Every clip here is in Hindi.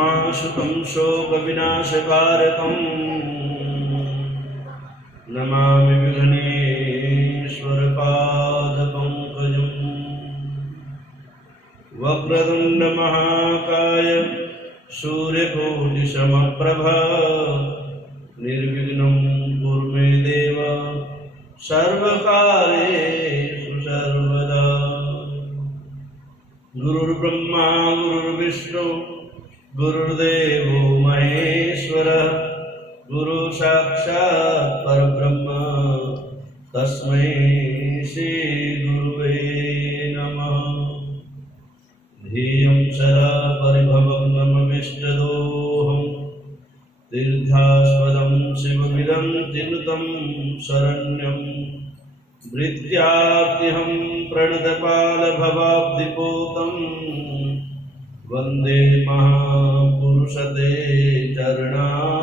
उमासुतं शोकविनाशकारकं नमामि विघ्नेश्वरपादपङ्कजम्। वक्रतुण्डमहाकाय सूर्यकोटिसमप्रभा निर्विघ्नं कुरु मे देव सर्वकार्येषु सर्वदा। गुरुर्ब्रह्मा गुरुर्विष्णु गुरुर्देवो महेश्वरः गुरु साक्षात् परब्रह्म तस्मै श्री गुरुवे नमः। ध्येयं सदा परिभवं नमविष्टदोहं तीर्थास्पदं शिवमिदं चिनुतं शरण्यं भृत्याद्यहं प्रणतपालभवाब्धिपूतं वन्दे महापुरुषते चरणारविन्दम्।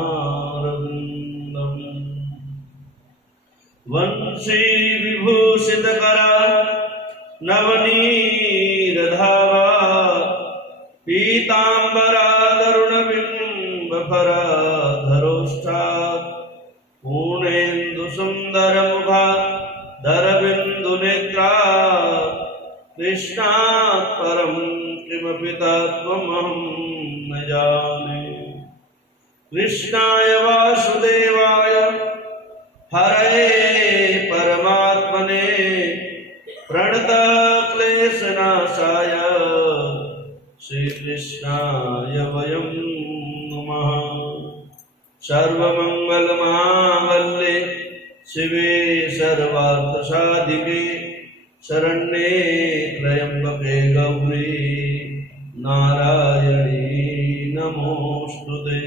वंशी विभूषितकरा नवनीरधावा पीताम्बरादरुणबिम्बफराधरोष्ठात् पूर्णेन्दुसुन्दरमुखा धरबिन्दुनेत्रा कृष्णात् परं किमपि तत्त्वमहं न जाने। कृष्णाय वासुदेवाय हरये परमात्मने प्रणतक्लेशनाशाय श्रीकृष्णाय वयं नमः। सर्वमङ्गलमाङ्गल्ये शिवे सर्वार्थसाधिके शरण्ये त्र्यम्बके गौरी नारायणी नमोस्तुते।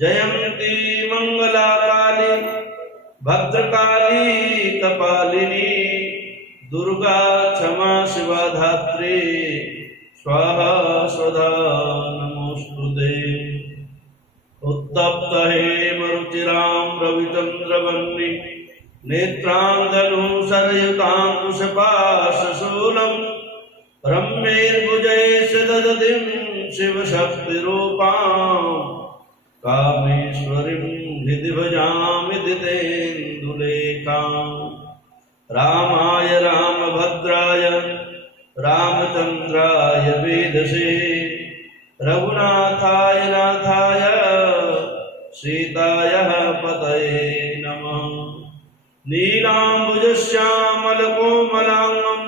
जयन्ती मङ्गलाकाली भद्रकाली कपालिनी दुर्गा क्षमा शिवा धात्री स्वाहा स्वधा नमोस्तुते। उत्तप्त हेमरुचिरां रविचन्द्रवह्नि नेत्रां धनुसरयुताङ्कुशपाशशूलं रम्यैर्भुजैश्च ददतीं शिवशक्तिरूपां कामेश्वरीं हृदि भजामि दितेन्दुलेखां। रामाय रामभद्राय रामचन्द्राय वेधसे रघुनाथाय नाथाय सीताय पतये नमः। नीलाम्बुजश्यामलकोमलाङ्गं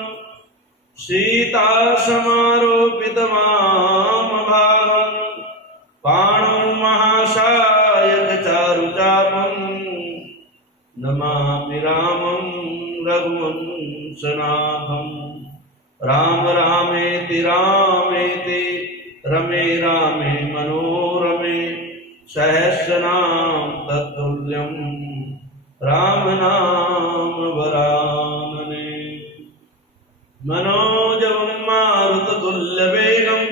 सीतासमारोपितवामभागं पाणौ महासायकचारुचापं नमामि रामं रघुवंशनाथं। राम रामेति रामेति रमे रामे मनोरमे सहस्रनाम तत्तुल्यं राम नाम वरानने। मनोजवं मारुततुल्यवेगं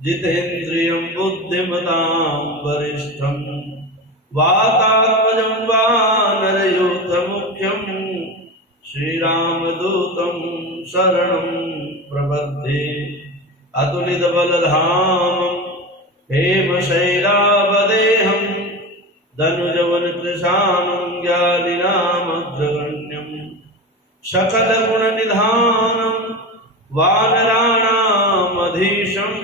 जितेन्द्रियं बुद्धिमतां वरिष्ठं वातात्मजं वानरयूथमुख्यं श्रीरामदूतं शरणं प्रपद्ये। अतुलितबलधामं हेमशैलावदेहं धनुजवनकृशानं ज्ञानिनामग्रगण्यं सकलगुणनिधानं वानराणामधीशं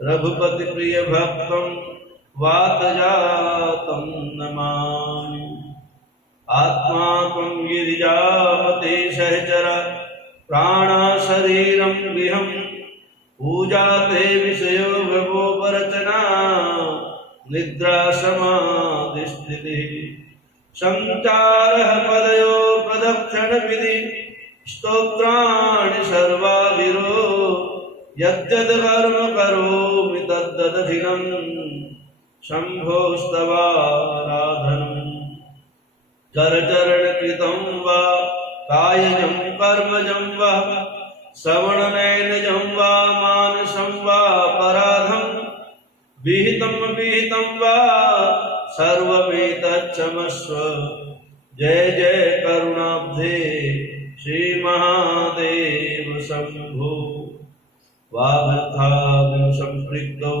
रघुपतिप्रियभक्तं वातजातं नमामि। आत्मा त्वं गिरिजापते सहचरा प्राणशरीरं गृहं पूजाते विषयो भवोपरचना निद्रा समाधिस्थितिः संचारः पदयो प्रदक्षिणविधि स्तोत्राणि सर्वा गिरो यद्यद् कर्म करोमि तद्दधिनं शम्भोस्तवाराधनम्। करचरणकृतं वा कायजं कर्मजं वा श्रवणनयनजं वा मानसं वा पराधं विहितं वा सर्वमेतच्छमस्व। जय जय करुणाब्धे श्री महादेव शंभो। वागर्थाभिः संपृक्तौ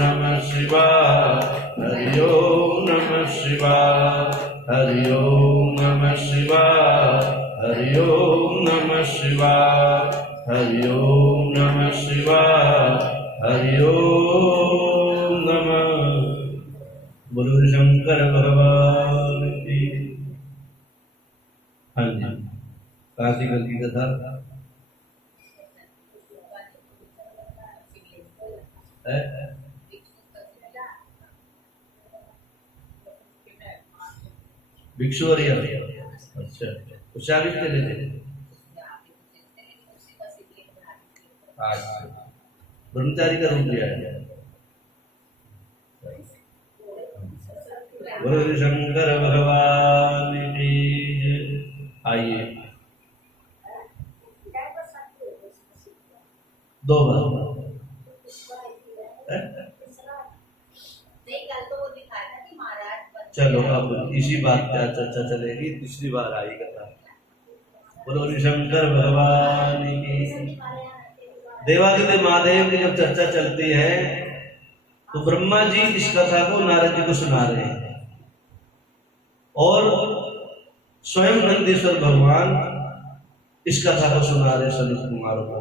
हरि ओम नमः शिवाय, हरि ओम नमः शिवाय, हरि ओम नमः शिवाय, हरि ओम नमः शिवाय, हरि ओम नमः। बोलो शंकर भगवान की। हाँ जी, काशी कल की कथा है। भिक्षु और अच्छा, तो चालीस चले थे। ब्रह्मचारी का रूप लिया है। बोलो शंकर भगवान की। आइए, दो बार चलो, अब इसी बात पे चर्चा चलेगी। तीसरी बार आई कथा। बोलो शंकर भगवान की। देवादिदेव महादेव की जब चर्चा चलती है तो ब्रह्मा जी इस कथा को नारद जी को सुना रहे हैं और स्वयं नंदीश्वर भगवान इस कथा को सुना रहे सनत कुमार को,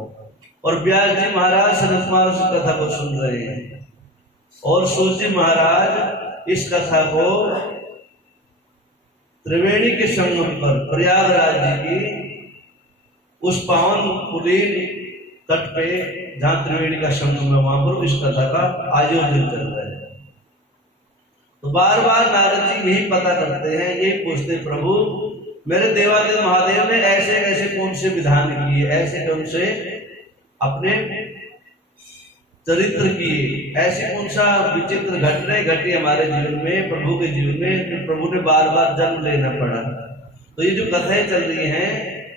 और व्यास जी महाराज सनत कुमार उस कथा को सुन रहे हैं, और सूत जी महाराज इस कथा को त्रिवेणी के संगम पर प्रयागराज जी की उस पावन कुलीन तट पे जहां त्रिवेणी का संगम है वहां पर इस कथा का आयोजन चल रहा है। तो बार बार नारद जी यही पता करते हैं, यही पूछते, प्रभु मेरे देवादेव महादेव ने ऐसे ऐसे कौन से विधान किए, ऐसे कौन से अपने चरित्र की, ऐसे कौन सा विचित्र घटनाएं घटी हमारे जीवन में, प्रभु के जीवन में, प्रभु ने बार बार जन्म लेना पड़ा। तो ये जो कथाएं चल रही हैं,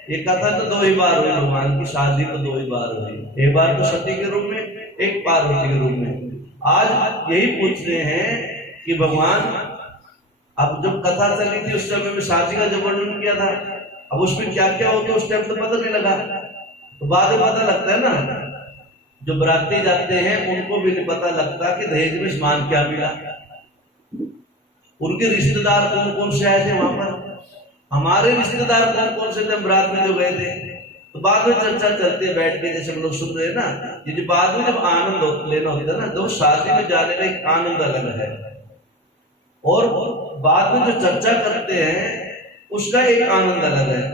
ये कथा तो दो ही बार हुई, भगवान की शादी तो दो ही बार हुई, एक बार तो सती के रूप में, एक पार्वती के रूप में। आज यही पूछ रहे हैं कि भगवान, अब जब कथा चली थी उस समय में शादी का जो वर्णन किया था, अब उसमें क्या क्या हो गया उस टाइम तो पता नहीं लगा, तो बाद में पता लगता है ना। जो बराती जाते हैं उनको भी नहीं पता लगता कि दहेज में सामान क्या मिला, उनके रिश्तेदार कौन कौन से आए थे वहां पर, हमारे रिश्तेदार कौन कौन से थे बरात में जो गए थे। तो बाद में चर्चा चलती है बैठ के, जैसे हम लोग सुन रहे हैं ना, ये जो बाद में जब आनंद लेना होता है ना, तो शादी में जाने का एक आनंद अलग है, और बाद में जो चर्चा करते हैं उसका एक आनंद अलग है।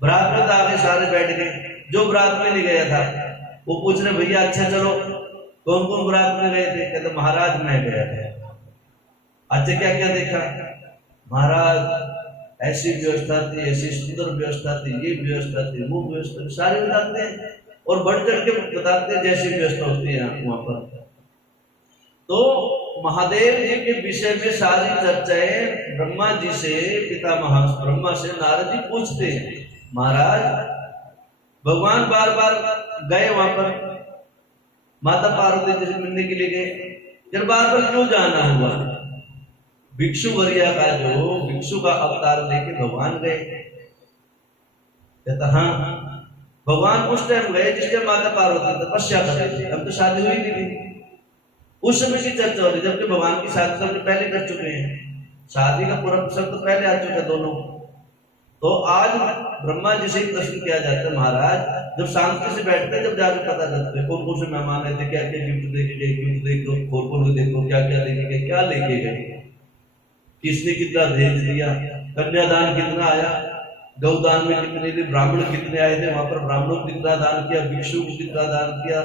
बरात में तो आगे सारे बैठ गए, जो बरात में नहीं गया था वो पूछ रहे, भैया अच्छा चलो कौन कौन बरात में गए थे, कहते महाराज मैं गया था। अच्छा क्या क्या देखा, महाराज ऐसी व्यवस्था थी, ऐसी सुंदर व्यवस्था थी, ये व्यवस्था थी, वो व्यवस्था, सारे बताते हैं और बढ़ चढ़ के बताते हैं जैसी व्यवस्था होती है वहां पर। तो महादेव जी के विषय में सारी चर्चाएं ब्रह्मा जी से, पितामह ब्रह्मा से नारद जी पूछते हैं, महाराज भगवान बार बार गए वहां पर, माता पार्वती जी से मिलने के लिए गए, जब बार बार क्यों जाना हुआ। भिक्षु वरिया का जो भिक्षु का अवतार लेके भगवान गए, कहता हाँ भगवान उस टाइम गए जिस टाइम माता पार्वती तपस्या कर रही थी, अब तो शादी हुई नहीं थी, उस समय की चर्चा हो रही, जबकि भगवान की शादी सबने पहले कर चुके हैं, शादी का पूरा प्रसंग तो पहले आ चुका है दोनों। तो आज ब्रह्मा जी से ही प्रश्न किया जाता है, महाराज जब शांति से बैठते हैं, जब जाकर पता करते हैं कौन कौन से मेहमान आए थे, क्या क्या गिफ्ट देके गए, गिफ्ट देखो, खोल खोल के देखो क्या क्या देके गए, क्या लेके गए, किसने कितना भेज दिया, कन्यादान कितना आया, गौदान में कितने थे, ब्राह्मण कितने आए थे वहां पर, ब्राह्मणों को कितना दान किया, भिक्षु को कितना दान किया,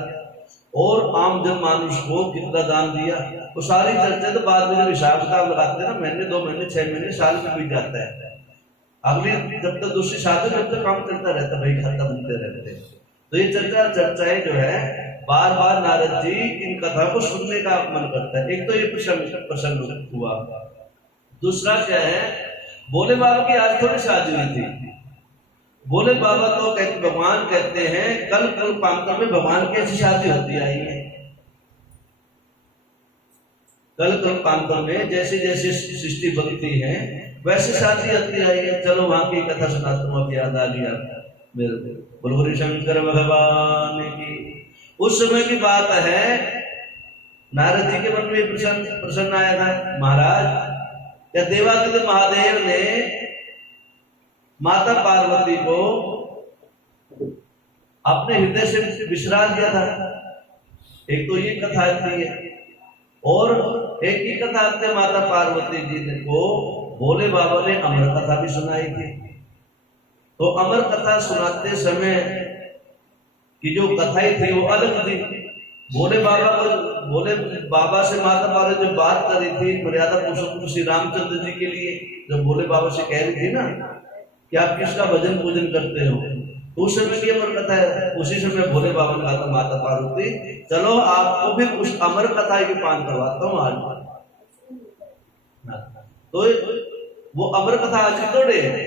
और आम जन मानुष को कितना दान दिया। वो सारी चर्चा तो बाद में जब हिसाब किताब लगाते हैं ना, महीने 2 महीने 6 महीने साल में बीत जाता है, अगली जब तक दूसरी शादी जब तक काम चलता रहता, भाई खाता बनते रहते। तो ये चर्चाएं जो है बार बार नारद जी इन कथा को सुनने का मन करता है। एक तो ये प्रसंग हुआ, दूसरा क्या है, भोले बाबा की आज थोड़ी शादी हुई थी। भोले बाबा तो भगवान कहते हैं कल कल पांतर में भगवान की ऐसी शादी होती आई है, कल कल पांतर में जैसे जैसे सृष्टि बनती है वैसे शादी आती आई है। चलो वहां की कथा सुनाता हूँ, अब याद आ गया मेरे को। बोलो शंकर भगवान की। उस समय की बात है नारद जी के मन में प्रश्न आया था, महाराज क्या देवादिदेव महादेव ने माता पार्वती को अपने हृदय से बिसरा दिया था? एक तो ये कथा आती है, और एक ही कथा आती है माता पार्वती जी ने को भोले बाबा ने अमर कथा भी सुनाई थी। तो अमर कथा सुनाते समय की जो कथाएं थी वो अलग थी। भोले बाबा से माता पार्वती जो बात करी थी मर्यादा पुरुषोत्तम श्री रामचंद्र जी के लिए, जब भोले बाबा से कह रही थी ना कि आप किसका भजन पूजन करते हो, तो उस समय की अमर कथा है। उसी समय भोले बाबा ने कहा था माता पार्वती चलो आपको फिर उस अमर कथा की पान करवाता हूँ आज। तो वो अमर कथा आज की थोड़े है,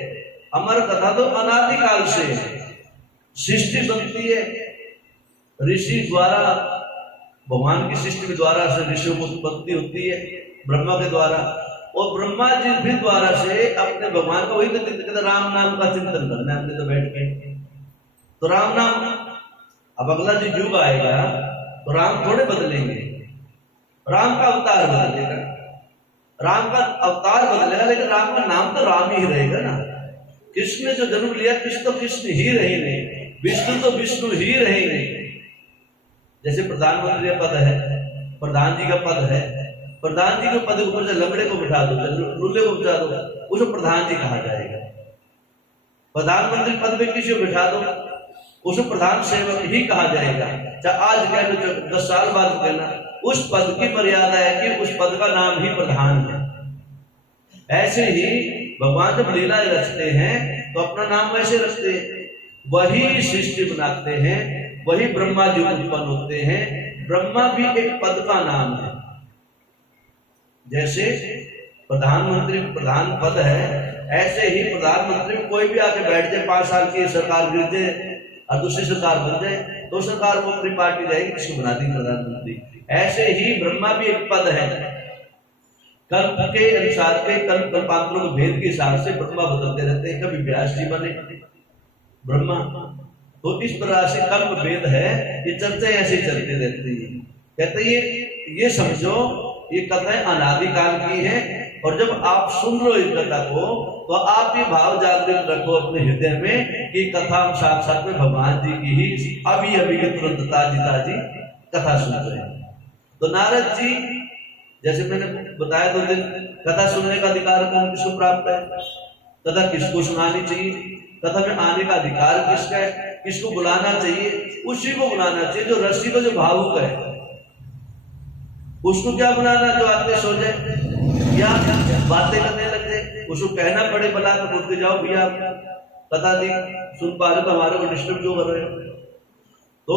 अमर कथा तो अनादिकाल से सृष्टि बनती है ऋषि द्वारा, भगवान की सृष्टि के द्वारा से ऋषियों की उत्पत्ति होती है ब्रह्मा के द्वारा, और ब्रह्मा जी भी द्वारा से अपने भगवान को वही तो कहते राम नाम का चिंतन करना है हमने तो बैठ के। तो राम नाम, अब अगला जो युग आएगा तो राम थोड़े बदलेंगे, राम का अवतार बदलेगा, राम का अवतार बदलेगा, लेकिन राम का नाम तो राम ही रहेगा ना। कृष्ण ने जो जन्म लिया कृष्ण तो कृष्ण ही रहेंगे, विष्णु तो विष्णु ही रहेंगे। जैसे प्रधानमंत्री का पद है, प्रधान जी का पद है, प्रधान जी के पद के ऊपर से लंगड़े को बिठा दो, लूले को बिठा दो, उसको प्रधान जी कहा जाएगा। प्रधानमंत्री पद पे किसी को बिठा दो, उसको प्रधान सेवक ही कहा जाएगा। चाहे आज कह लो 10 साल बाद कहना, उस पद की मर्यादा है कि उस पद का नाम ही प्रधान है। ऐसे ही भगवान जब लीला रचते हैं तो अपना नाम वैसे रखते हैं, वही सृष्टि बनाते हैं, वही ब्रह्मा जी उत्पन्न होते हैं। ब्रह्मा भी एक पद का नाम है। जैसे प्रधानमंत्री प्रधान पद है, ऐसे ही प्रधानमंत्री कोई भी आके बैठ जाए, 5 साल की सरकार गिर जाए और दूसरी सरकार बन जाए तो सरकार को अपनी पार्टी जाएगी, किसको बना दी प्रधानमंत्री। ऐसे ही ब्रह्मा भी एक पद है, कल्प के अनुसार के कल्पांतरों के भेद के हिसाब से ब्रह्मा बदलते रहते हैं। कभी व्यास जी बने ब्रह्मा, तो इस प्रकार से कल्प भेद है, ये चर्चा ऐसे ही चलती रहती है। कहते ये समझो ये कथा अनादिकाल की है, और जब आप सुन लो इस कथा को तो आप ये भाव जागृत रखो अपने हृदय में कि कथा साक्षात में भगवान जी की ही अभी अभी के तुरंत ताजी कथा सुन रहे हैं। तो नारद जी, जैसे मैंने बताया 2 दिन, कथा सुनने का अधिकार कौन किसको प्राप्त है, कथा किसको सुनानी चाहिए, कथा में आने का अधिकार किसका है, किसको बुलाना चाहिए, उसी को बुलाना चाहिए जो रसिक जो भावुक है। उसको क्या बुलाना जो आते सो जाए या बातें करने लग जाए, उसको कहना पड़े भला तो उठ के जाओ भैया कथा दी सुन पा रहे तो हमारे को डिस्टर्ब क्यों कर रहे हो। तो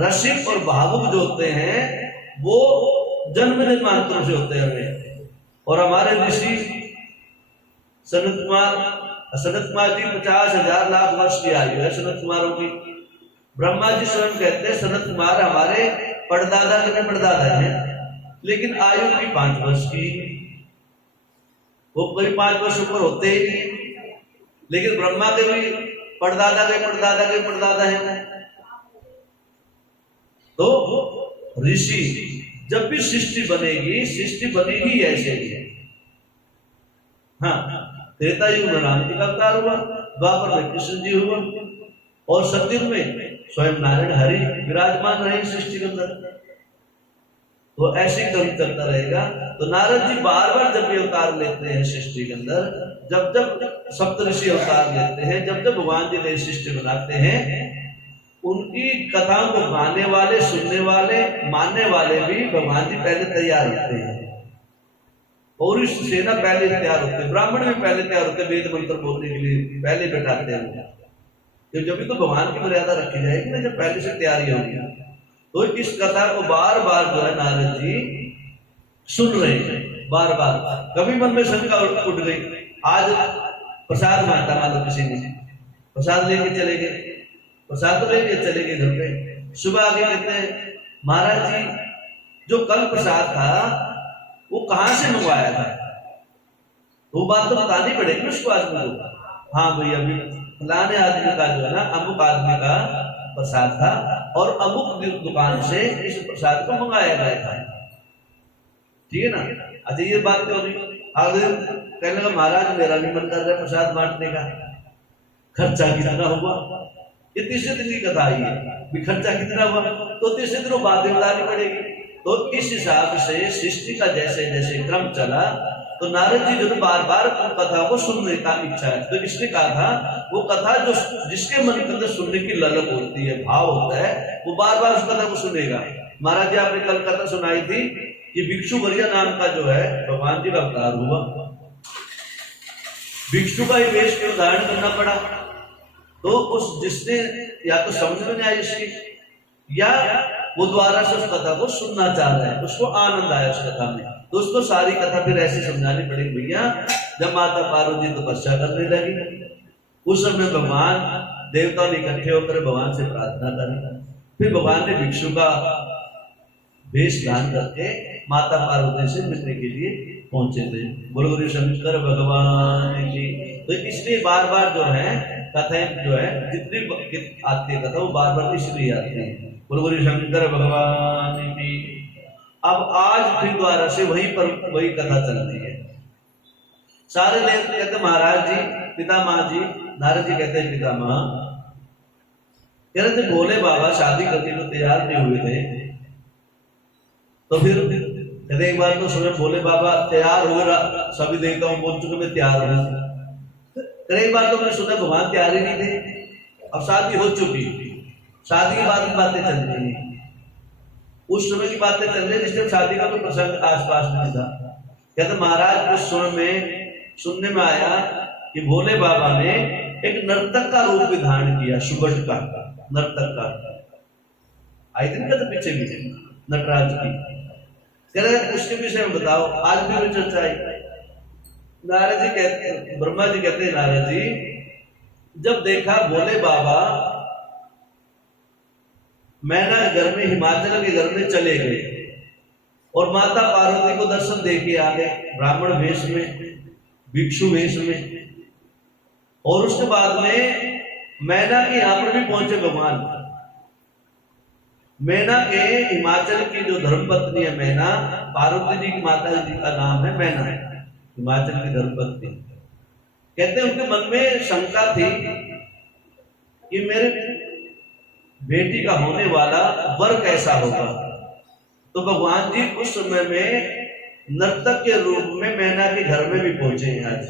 रसिक और भावुक जो होते हैं वो जन्म जन्मांतरों से होते हैं। और हमारे ऋषि सनत कुमार जी 50,000 लाख वर्ष की आयु है सनत कुमारों की। ब्रह्मा जी स्वयं कहते हैं सनत कुमार हमारे परदादा के परदादा है, लेकिन आयु की 5 वर्ष की, वो कोई 5 वर्ष ऊपर होते ही नहीं। लेकिन ब्रह्मा के भी परदादा के परदादा के परदादा है। तो ऋषि जब भी सृष्टि बनेगी, सृष्टि बनेगी ऐसे ही। हाँ, त्रेता युग में राम जी का अवतार हुआ, द्वापर में कृष्ण जी हुआ, और सतयुग में स्वयं नारायण हरि विराजमान रहे सृष्टि के अंदर। तो ऐसे क्रम चलता रहेगा। तो नारद जी बार बार जब भी अवतार लेते हैं सृष्टि के अंदर, जब जब सप्तऋषि अवतार लेते हैं, जब जब भगवान जी नई सृष्टि बनाते हैं, उनकी कथाओं को गाने वाले, सुनने वाले, मानने वाले भी भगवान जी पहले तैयार होते हैं, और इस सेना पहले तैयार होते हैं। ब्राह्मण भी पहले तैयार होते हैं, वेद मंत्र बोलने के लिए पहले बैठाते हैं, तो जब भी तो भगवान की मर्यादा रखी जाएगी ना, जब पहले से तैयारी होगी। तो इस कथा को बार बार जो है नारद जी सुन रहे हैं, बार बार। कभी मन में शंका उठ गई, आज प्रसाद मांगा, मान लो किसी ने प्रसाद लेके चले गए, प्रसाद तो लेके चले गए घर पे, सुबह आके कहते हैं महाराज जी जो कल प्रसाद था वो कहाँ से मंगवाया था, वो बात तो बतानी पड़ेगी उसको आदमी को। हाँ भाई अभी फलाने आदमी का जो है ना, अमुक आदमी का प्रसाद था और अमुक दुकान से इस प्रसाद को मंगाया गया था। ठीक है ना। अच्छा ये बात क्यों हुई? अगले दिन कहने लगा महाराज मेरा भी मन कर रहा है प्रसाद बांटने का, खर्चा कितना हुआ? ये तीसरे दिन की कथा आई है भी खर्चा कितना हुआ, तो तीसरे दिन वो बातें बतानी पड़ेगी। तो इस हिसाब से सृष्टि का जैसे जैसे क्रम चला तो नारद जी जो बार बार कथा को सुनने का इच्छा है, तो इसने कहा था वो कथा जो जिसके मन के अंदर सुनने की ललक होती है, भाव होता है, वो बार बार उस कथा को सुनेगा। महाराज जी आपने कल कथा सुनाई थी कि भिक्षु वरिया नाम का जो है भगवान जी का अवतार हुआ, भिक्षु का ही वेश क्यों धारण करना पड़ा? तो उस जिसने या तो समझ में नहीं आई इसकी, या वो द्वारा से उस कथा को सुनना चाह रहा है, उसको आनंद आया उस कथा में, तो उसको सारी कथा फिर ऐसे समझानी पड़ेगी। भैया जब माता पार्वती तपस्या करने लगी उस समय भगवान देवताओं ने इकट्ठे होकर भगवान से प्रार्थना करी, फिर भगवान ने भिक्षु का वेश धारण करके माता पार्वती से मिलने के लिए पहुंचे थे। बोलो गुरु शंकर भगवान की। तो इसलिए बार बार जो है कथाएं जो है जितनी आती है कथा वो बार बार इसलिए आती है। बोलो गुरु शंकर भगवान की। अब आज फिर द्वारा से वहीं पर वही कथा चलती है। सारे लोग कहते महाराज जी पितामह जी, नारद जी कहते हैं पितामह, कह रहे थे भोले बाबा शादी करने को तैयार नहीं हुए थे, तो फिर कहते एक बार तो सुने भोले बाबा तैयार हुए, सभी देवताओं बोल चुके मैं तैयार हूं। एक बार तो मैंने सुना भगवान तैयार ही नहीं थे, अब शादी हो चुकी, शादी की बात बातें चल रही है, उस समय की बातें चल रही है जिससे शादी का कोई प्रसंग आसपास नहीं था। कहते महाराज उस समय में सुनने में आया कि भोले बाबा ने एक नर्तक का रूप भी धारण किया, सुगट का नर्तक का, आई थी ना पीछे पीछे नटराज की। कह रहे उसके विषय में बताओ, आज भी वो चर्चा आई। नारद जी कहते, ब्रह्मा जी कहते हैं नारद जी जब देखा भोले बाबा मैना के घर में, हिमाचल के घर में चले गए और माता पार्वती को दर्शन दे के आ गए ब्राह्मण वेश में, भिक्षु वेश में, और उसके बाद में मैना के यहां पर भी पहुंचे भगवान। मैना के हिमाचल की जो धर्मपत्नी है मैना, पार्वती जी की माता जी का नाम है मैना, हिमाचल की धर्मपत्नी। कहते हैं उनके मन में शंका थी कि मेरे बेटी का होने वाला वर कैसा होगा, तो भगवान जी उस समय में नर्तक के रूप में मैना के घर में भी पहुंचे आज।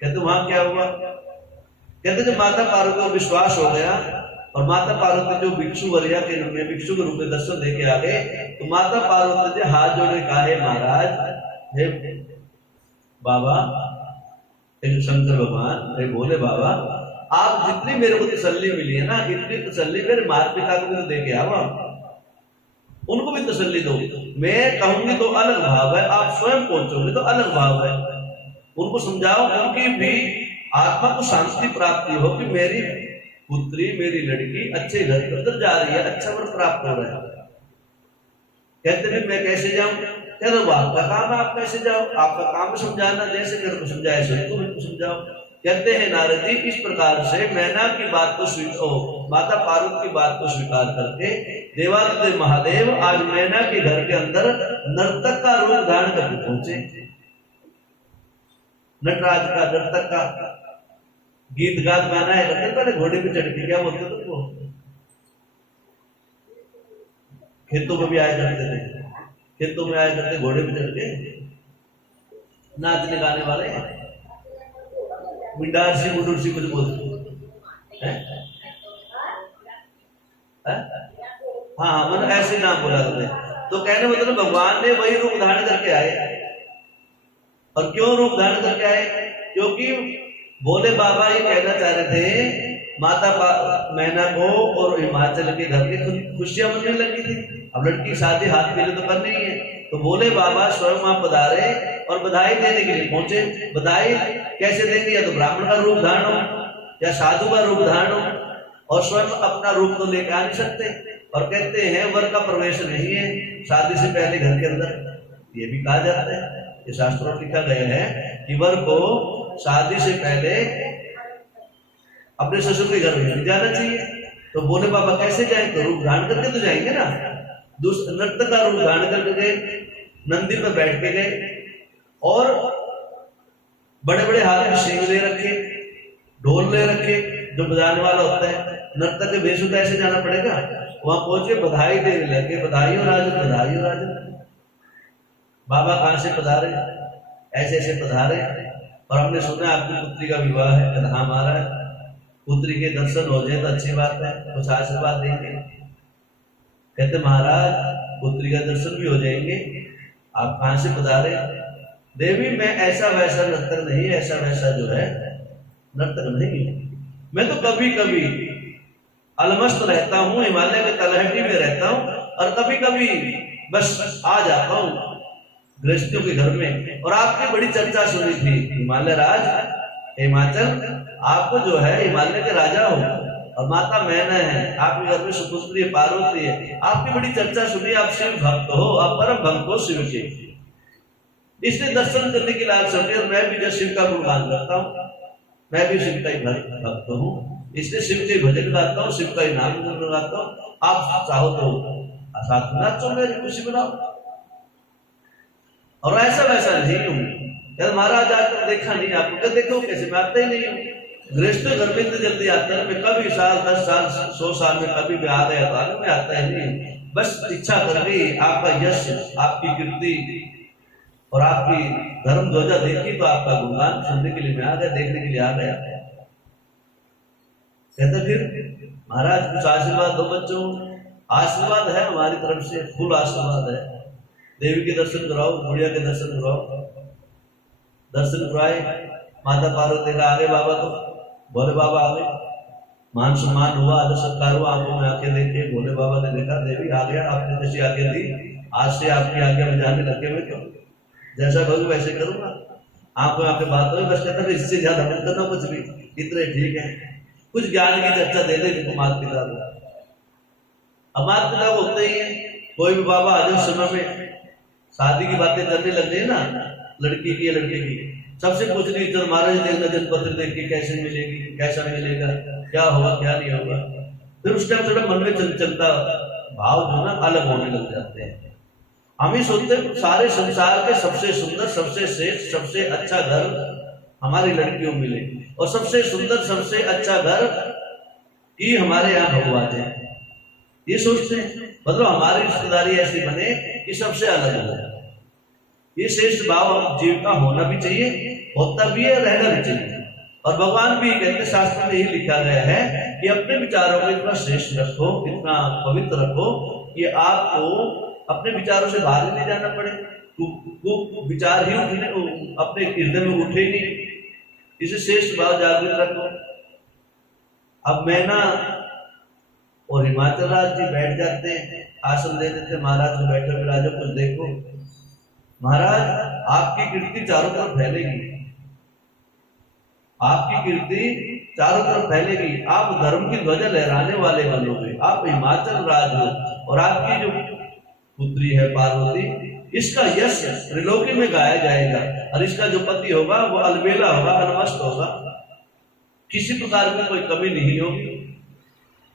कहते वहां क्या हुआ? कहते जब माता पार्वती को विश्वास हो गया और माता पार्वती जो भिक्षु वरिया के रूप में, भिक्षु के रूप में दर्शन देके आ गए, तो माता पार्वती ने हाथ जोड़े कहा है महाराज, हे बाबा, हे शंकर भगवान, हे भोले बाबा, आप जितनी मेरे को तसल्ली मिली है ना, इतनी तसल्ली मेरे माता पिता को भी दे के आओ, उनको भी तसल्ली दो। मैं कहूंगी तो अलग भाव है, आप स्वयं पहुंचोगे तो अलग भाव है। उनको समझाओ, उनकी भी आत्मा को शांति प्राप्ति हो कि मेरी पुत्री, मेरी लड़की अच्छे घर के अंदर जा रही है, अच्छा वर प्राप्त हो रहा है। कहते हैं मैं कैसे जाऊं? कहते वो आपका काम है, आप कैसे जाओ, आपका काम समझाना, जैसे मेरे को समझाए सो तुम इनको समझाओ। कहते हैं नारद जी इस प्रकार से मैना की बात को माता पार्वती की बात को स्वीकार करके देवादिदेव महादेव आज मैना के घर के अंदर नर्तक का रूप धारण करके पहुंचे। नटराज का, नर्तक का गीत गात गाना है, करते पहले घोड़े पे चढ़ के, क्या बोलते थे वो, खेतों में भी आया करते थे, खेतों में आया करते घोड़े पे चढ़ के नाचने गाने वाले, मिंडार सी मुंडूर सी कुछ बोलते हैं, हाँ मतलब ऐसे नाम बोला करते। तो कहने मतलब भगवान ने वही रूप धारण करके आए। और क्यों रूप धारण करके आए? क्योंकि भोले बाबा ये कहना चाह रहे थे माता मैना को और हिमाचल के घर की खुशियां मनने लगी थी। अब लड़की शादी हाथ के लिए तो करनी ही है, तो भोले बाबा स्वयं वहां पधारे और बधाई देने के लिए पहुंचे। बधाई कैसे देंगे? या तो ब्राह्मण का रूप धारण हो या साधु का रूप धारण हो, और स्वयं अपना रूप तो लेकर आ नहीं सकते। और कहते हैं वर का प्रवेश नहीं है शादी से पहले घर के अंदर, ये भी कहा जाता है, ये शास्त्रों में लिखा गया है कि वर को शादी से पहले अपने ससुर के घर में नहीं जाना चाहिए। तो भोले बाबा कैसे जाएंगे? तो रूप धारण करके तो जाएंगे ना, नर्तक का रूप धारण करके गए। नंदी पर बैठ के गए और बड़े बड़े हाथ में सींग ले रखे, ढोल ले रखे, जो बजाने वाला होता है, नर्तक के भेष होता है, ऐसे जाना पड़ेगा। वहां पहुंच के बधाई देने लगे, बधाई हो राजन, बधाई हो राजन। बाबा कहां से पधारे? ऐसे ऐसे पधारे और हमने सुना आपकी पुत्री का विवाह है। कहता हाँ महाराज, पुत्री के दर्शन हो जाए तो अच्छी बात है, कुछ आशीर्वाद देंगे। कहते महाराज पुत्री का दर्शन भी हो जाएंगे, आप कहां से पधारे? देवी मैं ऐसा वैसा नर्तक नहीं, ऐसा वैसा जो है नर्तक नहीं हूं। मैं तो कभी कभी अलमस्त रहता हूँ, हिमालय के तलहटी में रहता हूँ और कभी कभी बस आ जाता हूँ गृहस्थियों के घर में। और आपकी बड़ी चर्चा सुनी थी, हिमालय राज, हिमाचल आपको जो है हिमालय के राजा हो और माता मैना है, आपके घर में सुपुत्री पार्वती है, आपकी बड़ी चर्चा सुनी, आप शिव भक्त हो, आप परम भक्त हो शिव के, इसलिए दर्शन करने की लालसा होती है। और मैं भी जब शिव का गुणगान करता हूँ, मैं भी शिव का ही भक्त हूँ, इसलिए शिव के भजन गाता हूँ, शिव का ही नाम गाता हूँ। आप चाहो तो साथ में नाचो, मेरी खुशी बनाओ। और ऐसा वैसा नहीं हूँ। यार महाराज आकर देखा नहीं आपको? क्या देखो कैसे? मैं आता ही नहीं हूँ। गृहस्थ घर में इतने जल्दी आता है, मैं कभी साल 10 साल 100 साल में कभी भी आ गया था, मैं आता ही नहीं। बस इच्छा कर गई आपका यश, आपकी कीर्ति और आपकी धर्म ध्वजा देखी तो आपका गुणगान सुनने के लिए मैं आ गया, देखने के लिए आ गया। कहते फिर महाराज कुछ आशीर्वाद दो बच्चों। आशीर्वाद है हमारी तरफ से, फुल आशीर्वाद है। देवी के दर्शन कराओ, बुढ़िया के दर्शन कराओ। दर्शन कराए, माता पार्वती का आगे बाबा को, भोले बाबा आ गए, मान सम्मान हुआ, आदर सत्कार हुआ, आंखों में आंखें देखे, भोले बाबा ने देखा देवी आ गया, आपने जैसी आज्ञा दी, आज से आपकी आज्ञा में जाने लगे हुए, क्यों जैसा करूँ वैसे करूंगा। आंखों में आंखें बात हुई, बस कहता है इससे ज्यादा मत करना कुछ भी, इतने ठीक है। कुछ ज्ञान की चर्चा दे दे माता पिता को। अब माता पिता को होते ही है, कोई भी बाबा आज उस समय में शादी की बातें करने लग गए ना, लड़की की या लड़के की, सबसे पूछ ली चल महाराज देखना जन्मपत्र देख के कैसे मिलेगी, कैसा मिलेगा, क्या होगा क्या नहीं होगा। फिर उस टाइम थोड़ा मन में चलता भाव जो ना अलग होने लग जाते हैं। हम ही सोचते हैं सारे संसार के सबसे सुंदर, सबसे श्रेष्ठ, सबसे अच्छा घर हमारी लड़कियों मिले और सबसे सुंदर, सबसे अच्छा घर ही हमारे यहाँ भगवान है, ये सोचते हैं। मतलब हमारी रिश्तेदारी ऐसी बने कि सबसे अलग हो। ये श्रेष्ठ भाव जीव का होना भी चाहिए, होता भी है, रहना भी चाहिए। और भगवान भी कहते, शास्त्र में यही लिखा गया है कि अपने विचारों को इतना श्रेष्ठ रखो, इतना पवित्र रखो कि आपको अपने विचारों से बाहर ही नहीं जाना पड़े, वो विचार ही उठने अपने हृदय में उठे ही नहीं। इसे श्रेष्ठ भाव जागृत रखो। अब मैना और हिमाचल राज जी बैठ जाते हैं, आसन दे देते, महाराज को बैठे हुए, राजा कुछ देखो, महाराज आपकी कीर्ति चारों तरफ फैलेगी, आपकी कीर्ति चारों तरफ फैलेगी, आप धर्म की ध्वजा लहराने वाले बनोगे, आप हिमाचल राज हो। और आपकी जो पुत्री है पार्वती, इसका यश त्रिलोकी में गाया जाएगा और इसका जो पति होगा वो अलबेला होगा, अलमस्त होगा, किसी प्रकार की कोई कमी नहीं होगी।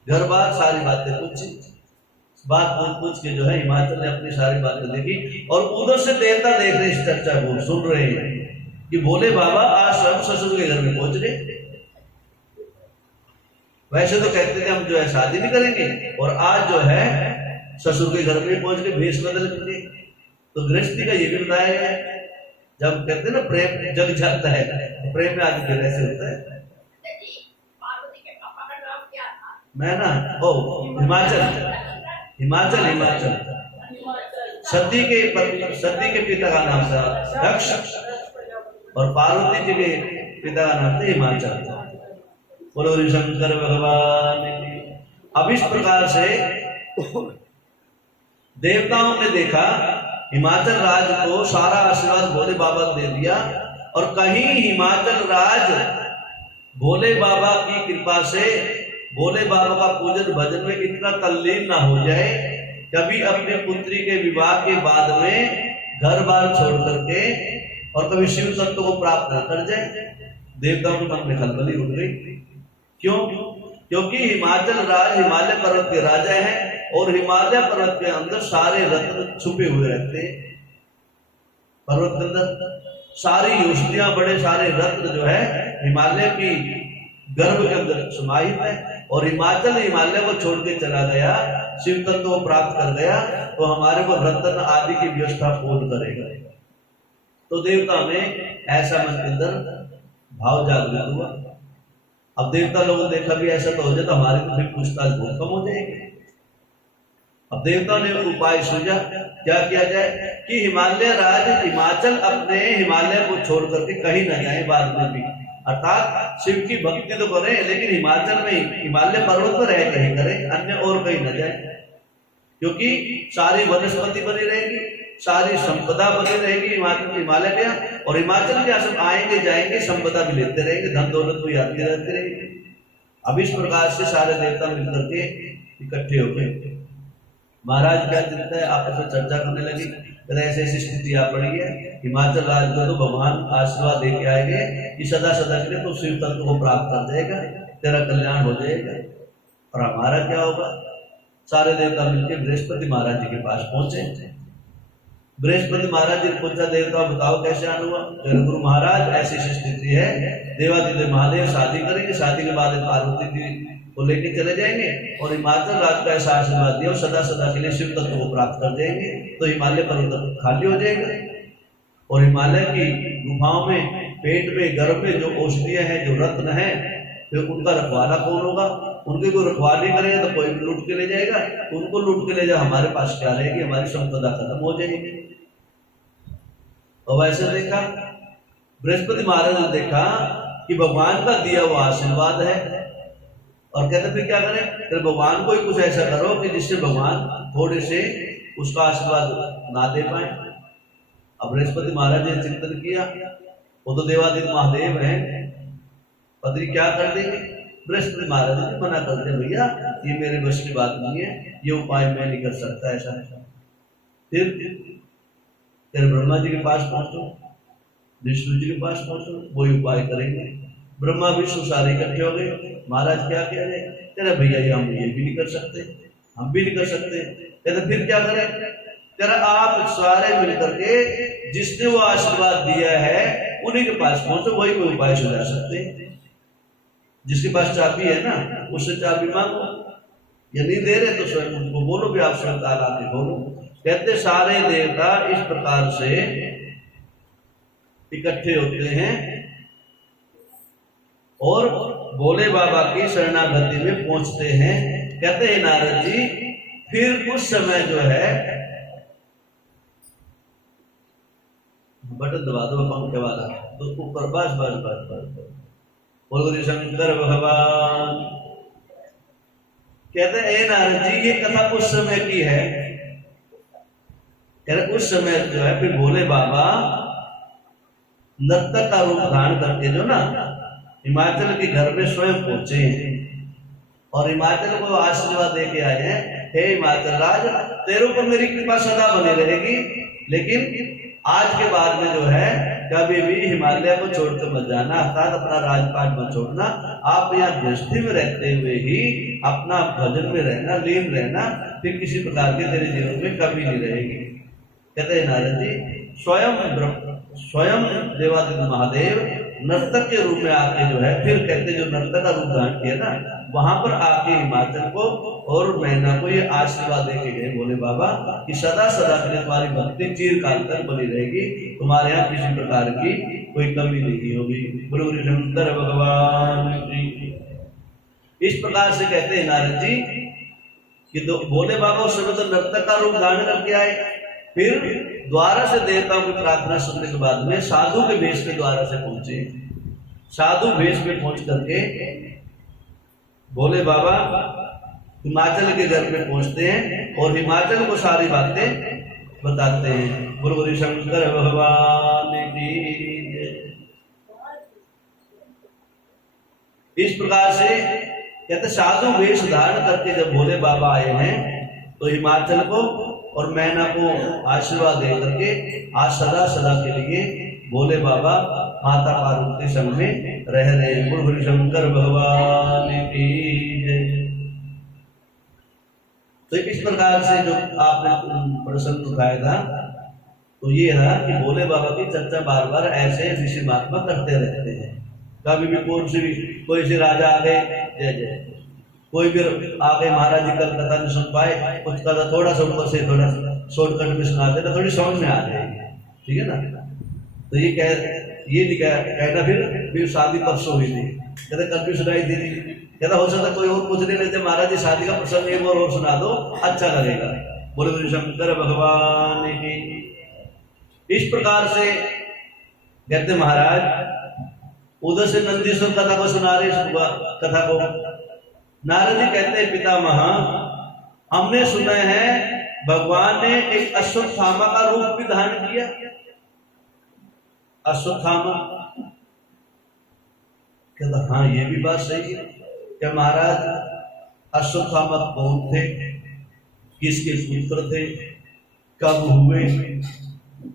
घर बार सारी बातें पूछी, बात पूछ के जो है हिमाचल ने अपनी सारी बातें देखी और उधर से देवता देख रहे इस चर्चा को, सुन रहे हैं कि भोले बाबा आज स्वयं ससुर के घर में पहुंच गए। वैसे तो कहते थे हम जो है शादी नहीं करेंगे, और आज जो है ससुर के घर में पहुंच के भेष बदल करके, तो गृहस्थी का ये भी बताया गया है। जब कहते हैं ना प्रेम जग जाता है, प्रेम में आदमी कैसे होता है। मैं ना ओ हिमाचल हिमाचल हिमाचल सती के पिता का नाम था दक्ष और पार्वती जी के पिता का नाम था हिमाचल। बोलो शंकर भगवान। अब इस प्रकार से देवताओं ने देखा हिमाचल राज को सारा आशीर्वाद भोले बाबा ने दे दिया, और कहीं हिमाचल राज भोले बाबा की कृपा से भोले बाबा का पूजन भजन में इतना तल्लीन ना हो जाए, कभी अपने पुत्री के विवाह के बाद में घर बार छोड़ करके और कभी शिव तत्व को प्राप्त न कर जाए। देवताओं के मन में खलबली उठ गई। क्यों? क्योंकि हिमाचल राज हिमालय पर्वत के राजा हैं और हिमालय पर्वत के अंदर सारे रत्न छुपे हुए रहते हैं। पर्वत के अंदर सारी औषधियां, बड़े सारे रत्न जो है हिमालय की गर्भ के अंदर समाहित है। और हिमालय को छोड़ के चला गया, शिव तत्व को प्राप्त कर गया, तो हमारे को रत्न आदि की व्यवस्था कौन करेगा। तो देवता में ऐसा मन के अंदर भाव जागृत हुआ। अब देवता लोगों ने देखा भी ऐसा तो हो जाए तो हमारे को भी पूछताछ बहुत कम हो जाएगी। अब देवता ने उपाय सूझा, क्या किया जाए कि हिमालय राज हिमाचल अपने हिमालय को छोड़ करके कहीं न जाए बाद में भी, अर्थात शिव की भक्ति तो करें लेकिन हिमाचल में हिमालय पर्वत पर रह कहीं करें, अन्य और कहीं न जाए, क्योंकि सारी वनस्पति बनी रहेगी, सारी संपदा बनी रहेगी हिमालय के। और हिमाचल के सब आएंगे जाएंगे, संपदा भी लेते रहेंगे, धन दौलत भी आती रहती रहेगी। अब इस प्रकार से सारे देवता मिलकर के इकट्ठे हो गए। महाराज क्या चिंता है, आपस में चर्चा करने लगी। ऐसी ऐसी स्थिति आ पड़ी है, हिमाचल राज्य को तो भगवान आशीर्वाद दे के आएंगे कि सदा सदा के लिए तो शिव तत्व को प्राप्त कर जाएगा, तेरा कल्याण हो जाएगा। और हमारा क्या होगा। सारे देवता मिलकर बृहस्पति महाराज जी के पास पहुंचे। बृहस्पति महाराज जी पूछा, देवता बताओ कैसे आना हुआ। गुरु महाराज ऐसी स्थिति है, देवादिदेव महादेव शादी करेंगे, शादी के बाद पार्वती जी को लेके चले जाएंगे और हिमाचल राज्य का ऐसा आशीर्वाद दिया और सदा सदा के लिए शिव तत्व को प्राप्त कर जाएंगे, तो हिमालय पर्वत खाली हो जाएगा। और हिमालय की गुफाओं में, पेट में, गर्भ में जो औषधियां हैं, जो रत्न है, फिर उनका रखवाला कौन होगा। उनकी कोई रखवाली करेगा तो कोई लूट के ले जाएगा, उनको लूट के ले जाए हमारे पास क्या रहेगी, हमारी संपदा खत्म हो जाएगी। और वैसे देखा बृहस्पति महाराज ने देखा कि भगवान का दिया हुआ आशीर्वाद है, और कहते फिर क्या करें, फिर भगवान को ही कुछ ऐसा करो कि जिससे भगवान थोड़े से उसका आशीर्वाद ना दे पाए। अब बृहस्पति महाराज ने चिंतन किया, वो तो देवादिदेव महादेव है, पत्नी क्या कर देंगे। बृहस्पति महाराज ने मना करते, भैया ये मेरे बस की बात नहीं है, ये उपाय मैं नहीं कर सकता, ऐसा है। फिर ब्रह्मा जी के पास पहुंचो, विष्णु जी के पास पहुंचो, वही उपाय करेंगे। ब्रह्मा विष्णु सारे इकट्ठे हो गए। महाराज क्या कह रहे, तेरा भैया ये हम ये भी नहीं कर सकते, हम भी नहीं कर सकते। कहते फिर क्या करें, तेरा आप सारे मिलकर के जिसने वो आशीर्वाद दिया है उन्हीं के पास पहुंचो, वही कोई उपाय सुझा सकते हैं। जिसके पास चाबी है ना, उससे चाबी मांगो, या नहीं दे रहे तो स्वयं उनको बोलो भी आप स्वयं ताला के बोलो। कहते सारे देवता इस प्रकार से इकट्ठे होते हैं और भोले बाबा की शरणागति में पहुंचते हैं। कहते हैं नारद जी, फिर उस समय जो है, बटन दबा दो पंखे वाला, तो ऊपर बस बस बस बस बोल शंकर भगवान। कहते हैं नारद जी, ये कथा उस समय की है। उस समय जो है फिर भोले बाबा नर्तक का रूप धारण करके जो ना हिमाचल के घर में स्वयं पहुंचे हैं और हिमाचल को आशीर्वाद दे के आए हैं, हे हिमाचल राज, तेरे ऊपर मेरी कृपा सदा बनी रहेगी, लेकिन आज के बाद में जो है कभी भी हिमालय को छोड़कर मत जाना, अर्थात अपना राजपाट मत छोड़ना। आप यहाँ गृहस्थी में रहते हुए ही अपना भजन में रहना, लीन रहना, फिर किसी प्रकार के तेरे जीवन में कभी नहीं रहेगी। कहते हैं नारद जी, स्वयं देवादिदेव महादेव नर्तक के रूप में आके जो है, फिर कहते जो नर्तक का रूप धारण किया ना, वहां पर आके हिमाचल को और मैना को ये आशीर्वाद देके गए भोले बाबा कि सदा सदा के लिए तुम्हारी भक्ति चिरकाल तक बनी रहेगी, तुम्हारे यहाँ किसी प्रकार की कोई कमी नहीं होगी। गुरु शंकर भगवान जी। इस प्रकार से कहते हैं नारद जी कि भोले बाबा उस समय तो नर्तक का रूप धारण करके आए, फिर द्वारा से देवताओं की प्रार्थना सुनने के बाद में साधु के वेश के द्वारा से पहुंचे। साधु वेश में पहुंच करके भोले बाबा हिमाचल के घर में पहुंचते हैं और हिमाचल को सारी बातें बताते हैं। गुरु शंकर भगवान की। इस प्रकार से कहते साधु वेश धारण करके जब भोले बाबा आए हैं तो हिमाचल को और मैना को आशीर्वाद दे करके आज सदा सदा के लिए भोले बाबा माता पार्वती संग में रह रहे। गुरु शंकर भगवान की जय। तो इस प्रकार से जो आपने प्रसंग उठाया था तो ये है कि भोले बाबा की चर्चा बार बार ऐसे ऋषि महात्मा करते रहते हैं। कभी भी कोई से राजा आ गए, जय जय, कोई भी आगे महाराज जी कल कथा नहीं सुन पाए, कुछ कथा थोड़ा सा ऊपर से थोड़ा शॉर्टकट में सुनाते तो थोड़ी समझ में आ जाएगी, ठीक है ना। तो ये कहना फिर शादी परसों हुई थी, कहते कल भी सुनाई थी, कहता हो सकता कोई और पूछ नहीं लेते, महाराज जी शादी का प्रसंग एक और सुना दो, अच्छा लगेगा। बोले गुरु शंकर भगवान की। इस प्रकार से कहते महाराज उधर से नंदीश्वर कथा को सुना रहे, कथा को नारद जी कहते हैं पितामह, हमने सुना है भगवान ने एक अश्वत्थामा का रूप भी धारण किया। अश्वत्थामा, कहता हाँ ये भी बात सही है। क्या महाराज अश्वत्थामा कौन थे, किसके पुत्र थे, कब हुए,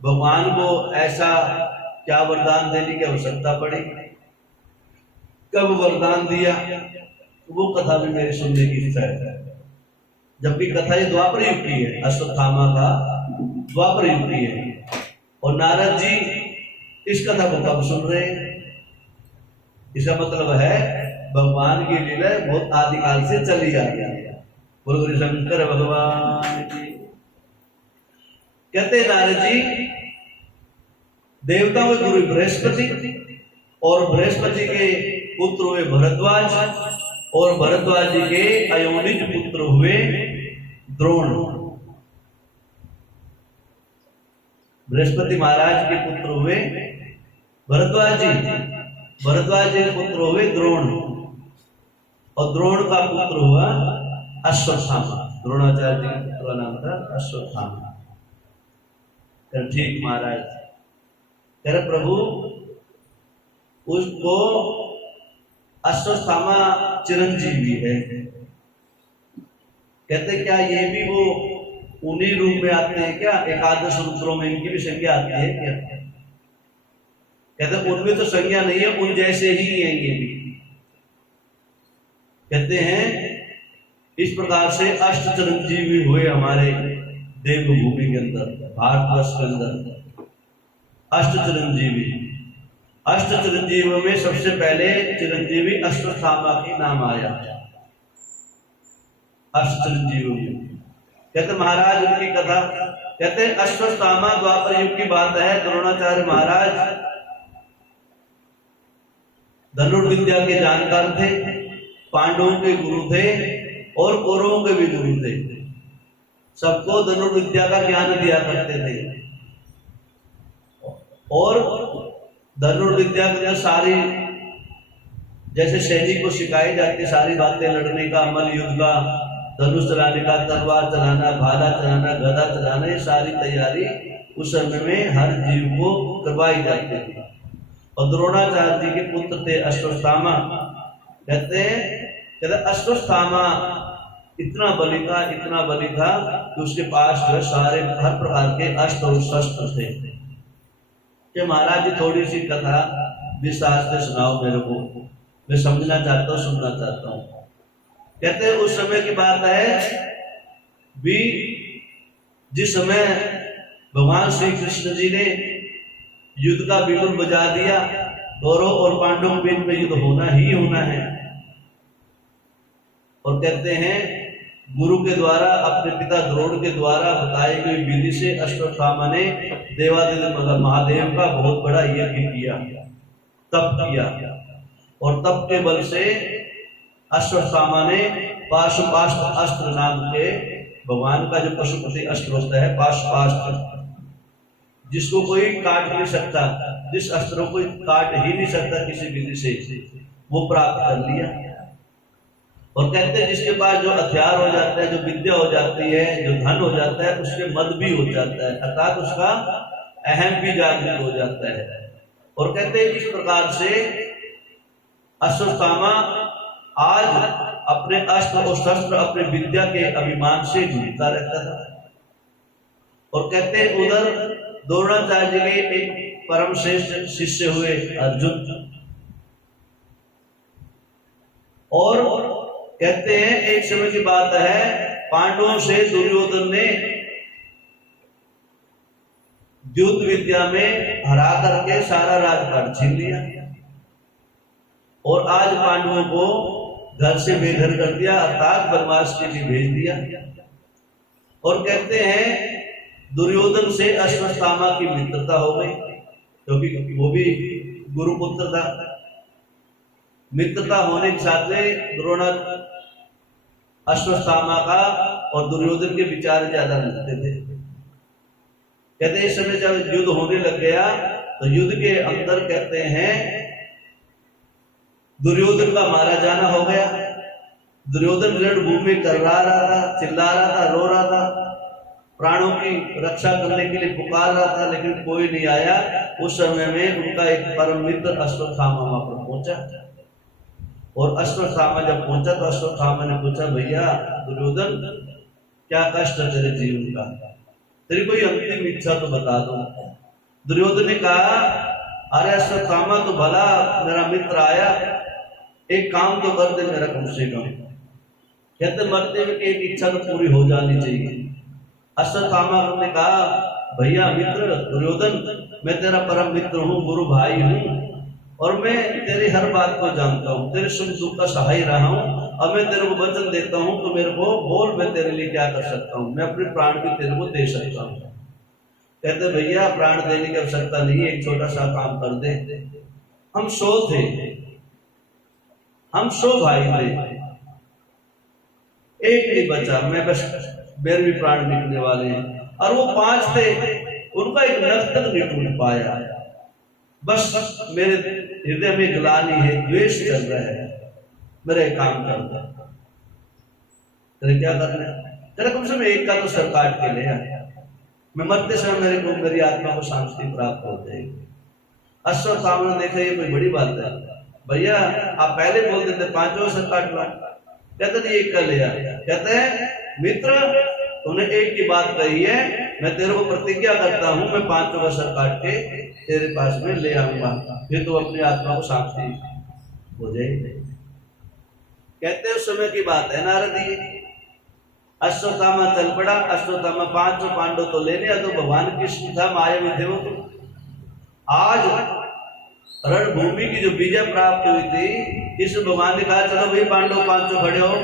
भगवान को ऐसा क्या वरदान देने की आवश्यकता पड़ी, कब वरदान दिया, वो कथा भी मेरी सुनने की इच्छा है। जबकि कथा ये द्वापर युग की है, अश्वत्थामा का द्वापर युग की है, और नारद जी इस कथा को कब सुन रहे हैं। इसका मतलब है भगवान की लीला बहुत आदिकाल से चली आ गई। गुरु शंकर भगवान जी कहते नारद जी, देवता हुए गुरु बृहस्पति, और बृहस्पति के पुत्र हुए भरद्वाज, और भरद्वाज जी के अयोनिज पुत्र हुए द्रोण। बृहस्पति महाराज के पुत्र हुए भरद्वाज जी, भरद्वाज जी के पुत्र हुए द्रोण, और द्रोण का पुत्र हुआ अश्वत्थामा। द्रोणाचार्य जी का पुत्र का नाम था अश्वत्थामा। ठीक महाराज कह रहे प्रभु उसको अश्वत्थामा चिरंजीवी है। कहते क्या ये भी वो उन्हीं रूप में आते हैं क्या, एकादश रुद्रों में इनकी भी संज्ञा आती है क्या। कहते उनमें तो संज्ञा नहीं है, उन जैसे ही है ये भी। कहते हैं इस प्रकार से अष्ट चिरंजीवी हुए हमारे देवभूमि के अंदर, भारतवर्ष के अंदर अष्ट चिरंजीवी। अष्ट चिरंजीवियों में सबसे पहले चिरंजीवी अश्वत्थामा की नाम आया। अष्ट चिरंजीवियों में कहते महाराज उनकी कथा, कहते अश्वत्थामा द्वापर युग की बात है। द्रोणाचार्य महाराज धनुर्विद्या के जानकार थे, पांडवों के गुरु थे और कौरवों के भी गुरु थे। सबको धनुर्विद्या का ज्ञान दिया करते थे, और धनुर्विद्या की सारी जैसे सैनिक को सिखाई जाती सारी बातें, लड़ने का अमल, युद्ध का, धनुष चलाने का, तलवार चलाना, भाला चलाना, गदा चलाना, ये सारी तैयारी उस समय में हर जीव को करवाई जाती थी। और द्रोणाचार्य जी के पुत्र थे अश्वत्थामा। कहते अश्वत्थामा इतना बलि था, इतना बलि था कि उसके पास जो सारे हर प्रकार के अस्त्र और शस्त्र थे। कि महाराज जी थोड़ी सी कथा विस्तार से सुनाओ मेरे को, मैं समझना चाहता हूँ, सुनना चाहता हूँ। कहते उस समय की बात है भी जिस समय भगवान श्री कृष्ण जी ने युद्ध का बिगुल बजा दिया, कौरव और पांडवों के बीच में युद्ध होना ही होना है। और कहते हैं गुरु के द्वारा, अपने पिता द्रोण के द्वारा बताई गई विधि से अश्वत्थामा ने देवादिदेव मतलब महादेव का बहुत बड़ा यज्ञ किया, तप किया, और तप के बल से अश्वत्थामा ने पाशुपास्त्र अस्त्र नाम के भगवान का जो पशुपति अस्त्र होता है, पाशुपास्त्र, जिसको कोई काट नहीं सकता, जिस अस्त्र को कोई काट ही नहीं सकता किसी विधि से, वो प्राप्त कर लिया। और कहते हैं जिसके पास जो हथियार हो जाता है, जो विद्या हो जाती है, जो धन हो जाता है, उसके मद भी हो जाता है, अर्थात उसका अहम भी जागृत हो जाता है। और कहते हैं इस प्रकार से अश्वत्थामा आज अपने अस्त्र और शस्त्र, अपने विद्या के अभिमान से जीता रहता था। और कहते हैं उधर द्रोणाचार्य जी के एक परम श्रेष्ठ शिष्य हुए अर्जुन, और कहते हैं एक समय की बात है पांडवों से दुर्योधन ने युद्ध विद्या में हरा करके सारा राजपाट छीन लिया और आज पांडवों को घर से बेघर कर दिया, अर्थात वनवास के लिए भेज दिया। और कहते हैं दुर्योधन से अश्वत्थामा की मित्रता हो गई, क्योंकि वो भी गुरुपुत्र था। मित्रता होने के साथ में द्रोण अश्वत्थामा का और दुर्योधन के विचार ज्यादा मिलते थे। कहते इस समय जब युद्ध होने लग गया तो युद्ध के अंदर कहते हैं दुर्योधन का मारा जाना हो गया। दुर्योधन रणभूमि में करवा रहा था, चिल्ला रहा था, रो रहा था, प्राणों की रक्षा करने के लिए पुकार रहा था, लेकिन कोई नहीं आया। उस समय में उनका एक परम मित्र अश्वत्थामा वहां पर पहुंचा और अश्वत्थामा जब पहुंचा तो अश्वत्थामा ने पूछा, भैया दुर्योधन क्या कष्ट है तेरे जीवन का, तेरी कोई अंतिम इच्छा तो बता दो। दुर्योधन ने कहा, अरे अश्वत्थामा तो भला मेरा मित्र आया, एक काम तो कर दे मेरा कम से कम। कहते मरते हुए एक इच्छा तो पूरी हो जानी चाहिए। अश्वत्थामा ने कहा, भैया मित्र दुर्योधन, मैं तेरा परम मित्र हूँ, गुरु भाई हूँ और मैं तेरी हर बात को जानता हूँ, तेरे सुख दुख का सहाय रहा हूँ। अब मैं तेरे को वचन देता हूँ तो मेरे को बोल, मैं तेरे लिए क्या कर सकता हूँ, मैं अपने प्राण भी तेरे को दे सकता हूँ। कहते भैया प्राण देने की आवश्यकता नहीं, एक छोटा सा काम कर दे। हम 100 थे, हम 100 भाई थे, एक नहीं बचा, मैं बस मेरे भी प्राण निकलने वाले हैं। और वो 5 थे, उनका एक नख तक नहीं टूट पाया। बस मेरे हृदय में ग्लानि है, द्वेष चल रहा है, मेरा एक काम कर दो। तेरे क्या करना है? तेरे कम से कम एक का तो सर काट के ले आया, मैं मरते समय मेरे को, मेरी आत्मा को शांति प्राप्त हो जाएगी। अश्वत्थामा ने देखा ये कोई बड़ी बात है, भैया आप पहले बोल देते 5 सर काट ला। कहते नहीं, एक का ले आया। कहते हैं मित्र तूने एक की बात कही है, मैं तेरे को प्रतिज्ञा करता हूं मैं 5 का सर काट के तेरे पास में ले आऊंगा, फिर तू अपनी आत्मा को शांति हो जाएगी। कहते उस समय की बात है नारद जी। अश्वत्थामा चल पड़ा। अश्वत्थामा 5 पांडव तो ले लिया, तो भगवान कृष्ण था माया में थे वो। तो आज रणभूमि की जो विजय प्राप्त हुई थी, इस भगवान ने कहा चलो भाई पांडव 5 खड़े हो,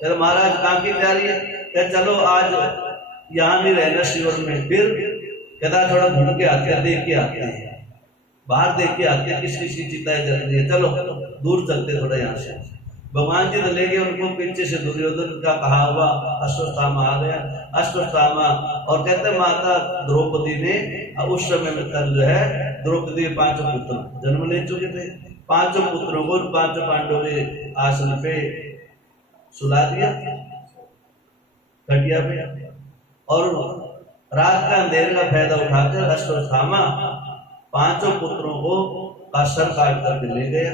तेरे महाराज कहाँ की तैयारी है? क्या चलो आज यहाँ नहीं रहना शिविर में। फिर कहता थोड़ा घूम के आते हैं, देख के आते हैं, बाहर देख के आते हैं किस किस की चिताएं जल रही है, चलो दूर चलते थोड़ा यहाँ से। भगवान जी तो ले गए उनको, पीछे से दुर्योधन का कहा हुआ अश्वत्थामा आ गया। अश्वत्थामा और कहते माता द्रौपदी ने उस समय में तक जो है द्रौपदी के 5 पुत्र जन्म ले चुके थे। 5 पुत्रों को 5 पांडवों के आसन पे सुला दिया खटिया पे, और रात का अंधेरे का फायदा उठाकर अश्वत्थामा 5 पुत्रों को का सर काट करके ले गया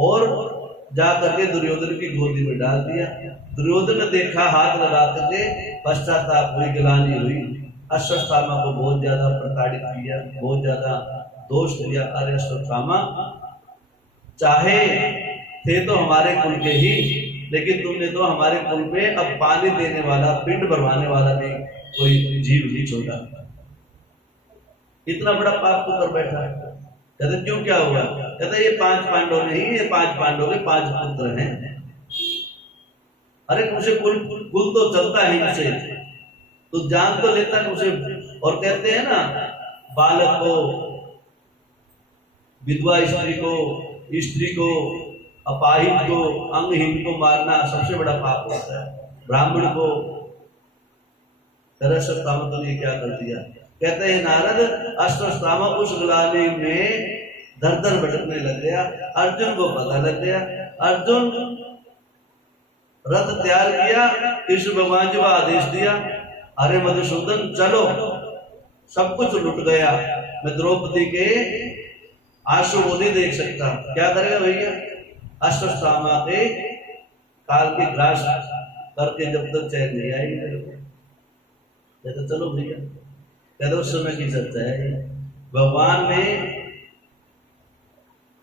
और जा करके दुर्योधन की गोदी में डाल दिया। दुर्योधन ने देखा, हाथ लगा करके पश्चाताप हुई, गिलानी हुई। अश्वत्थामा को बहुत ज्यादा प्रताड़ित किया, बहुत ज्यादा दोष दिया। अरे अश्वत्थामा, चाहे थे तो हमारे कुल के ही, लेकिन तुमने तो हमारे कुल में अब पानी देने वाला, पिंड भरवाने वाला भी कोई जीव नहीं छोड़ा। इतना बड़ा पाप तो कर बैठा। कहते क्यों, क्या हुआ? कहते ये 5 पांडव नहीं, ये 5 पांडव के 5 पुत्र हैं। अरे तुमसे कुल तो चलता है इनसे, तो जान तो लेता तुमसे। और कहते हैं ना, बालक को, विधवा स्त्री को, स्त्री को, अपाहिज को, अंगहीन को मारना सबसे बड़ा पाप होता है। ब्राह्मण को अश्वत्थामा ने क्या कर दिया? कहते हैं नारद, अश्वत्थामा उस ग्लानि में दर दर भटकने लग गया। अर्जुन को पता लग गया। अर्जुन रथ तैयार किया, कृष्ण भगवान जी को आदेश दिया, अरे मधुसूदन चलो, सब कुछ लुट गया, मैं द्रौपदी के आंसू को नहीं देख सकता। क्या करेगा भैया? अश्वत्थामा के काल की ग्रास करके जब तक चैन नहीं आएगी। कहते चलो भैया, कहते उस समय की चर्चा है। भगवान ने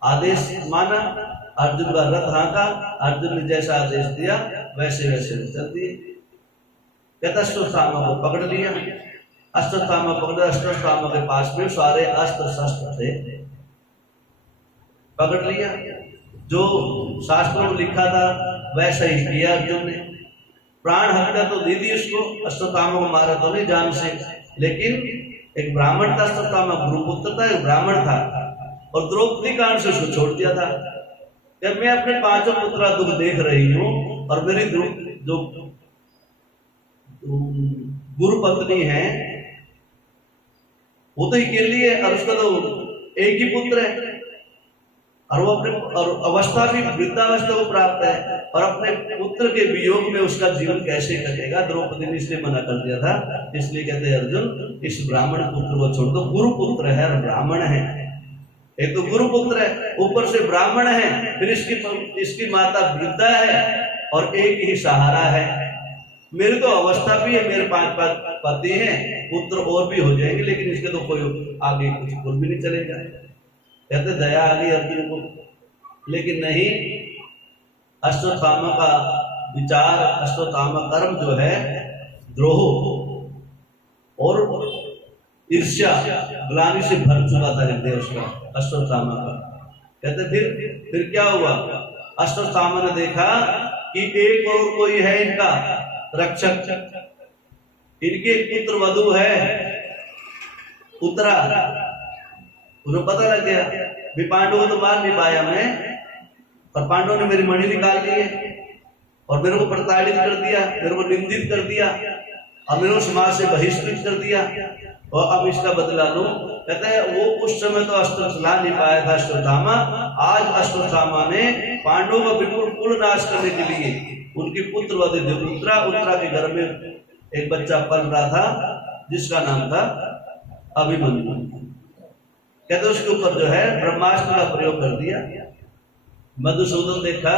आदेश माना, अर्जुन का रथ हाँका, अर्जुन ने जैसा आदेश दिया वैसे वैसे चल दिए। कहता अश्वत्थामा को पकड़ लिया, अश्वत्थामा पकड़े, अश्वत्थामा के पास में सारे अस्त्र शस्त्र थे, पकड़ लिया। जो शास्त्रों में लिखा था वैसा ही किया अर्जुन ने। प्राण हत्या तो दे दी उसको, अश्वत्थामा को मारा तो नहीं जान से, लेकिन एक ब्राह्मण था अश्वत्थामा, गुरुपुत्र था, एक ब्राह्मण था, और द्रौपदी कांड से उसको छोड़ दिया था। जब मैं अपने पांचों पुत्रा दुख देख रही हूं और मेरी जो गुरु पत्नी है वो तो अकेली है और उसका तो एक ही पुत्र है, और वो अपने और अवस्था भी वृद्धावस्था को प्राप्त है, और अपने पुत्र के वियोग में उसका जीवन कैसे कटेगा। द्रौपदी ने इसलिए मना कर दिया था। इसलिए कहते हैं अर्जुन इस ब्राह्मण पुत्र को छोड़ दो। गुरु पुत्र है और ब्राह्मण है, एक तो गुरु पुत्र है ऊपर से ब्राह्मण है, फिर इसकी माता वृद्धा है और एक ही सहारा है। मेरी तो अवस्था भी है, मेरे 5 पति हैं, पुत्र और भी हो जाएंगे, लेकिन इसके तो कोई आगे कुछ फूल भी नहीं चलेगा। कहते दया आ गई अर्जुन को, लेकिन नहीं, अश्वत्थामा का विचार, अश्वत्थामा कर्म जो है द्रोह और ईर्ष्या ग्लानि से भर चुका था हृदय उसका, अश्वत्थामा का। कहते फिर क्या हुआ? अश्वत्थामा ने देखा कि एक और कोई है इनका रक्षक, इनके पुत्र वधु है उत्तरा। उन्हें पता लग गया भी पांडवों को तो मार नहीं पाया मैं, और पांडवों ने मेरी मणि निकाल ली है और मेरे को प्रताड़ित कर दिया, मेरे को निंदित कर दिया और मेरे को समाज से बहिष्कृत कर दिया, और अब इसका बदला लूं। कहते हैं वो उस समय तो अस्त्र चला नहीं पाया था अश्वत्थामा, आज अश्वत्थामा ने पांडवों का बिल्कुल कुल नाश करने के लिए उनकी पुत्र वधु उत्तरा के घर में एक बच्चा पल रहा था जिसका नाम था अभिमन्यु। कहते उसके ऊपर जो है ब्रह्मास्त्र का प्रयोग कर दिया। मधुसूदन देखा,